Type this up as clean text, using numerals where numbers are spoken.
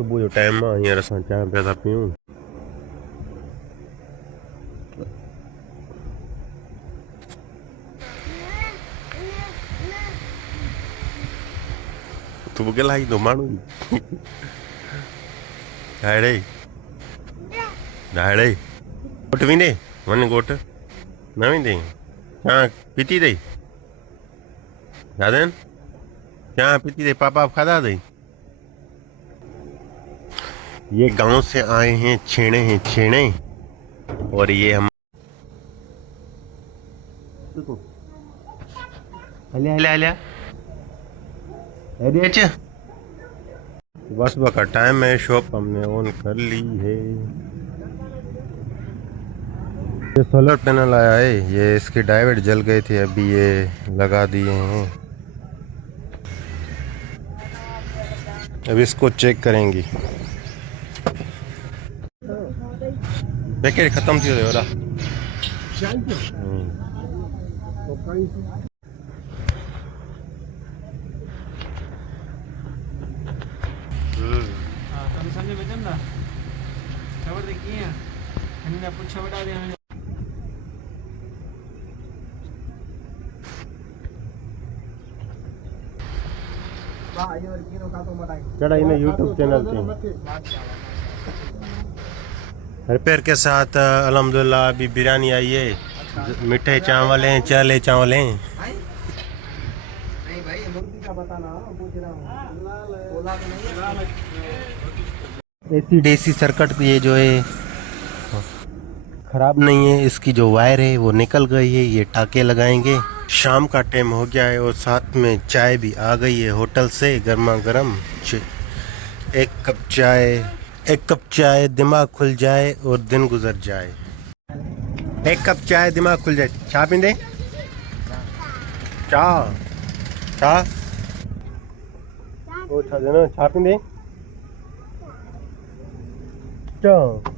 सुबुह जो टाइम आहे हींअर असां चांहि पिया था पियूं। तूं मूंखे लाहींदो माण्हू ॾाड़े ॾाड़े घोट वेंदे वञ घोट न वेंदे चांहि पीती अथई दादन चांहि पीती अथई पापा खाधा अथई। ये गांव से आए हैं छेड़े और ये हम हलिया हलिया हलिया अरे अच्छा बस सुबह का टाइम है। शॉप हमने ऑन कर ली है। ये सोलर पैनल आया है, ये इसके डायोड जल गए थे, अभी ये लगा दिए हैं। अब इसको चेक करेंगी। पैकेट खत्म थी वाला चढ़ा इन यूट्यूब चैनल पे रिपेयर के साथ अल्हम्दुलिल्लाह अभी बिरयानी आई है। मीठे चावल हैं, चले चावल हैं। एसी देसी सर्किट ये जो है खराब नहीं है, इसकी जो वायर है वो निकल गई है, ये टाके लगाएंगे। शाम का टाइम हो गया है और साथ में चाय भी आ गई है होटल से गर्मा गर्म। एक कप चाय दिमाग खुल जाए और दिन गुजर जाए। एक कप चाय दिमाग खुल जाए। चाय पींदे चाय चाय वो छा देना चाय पींदे चाय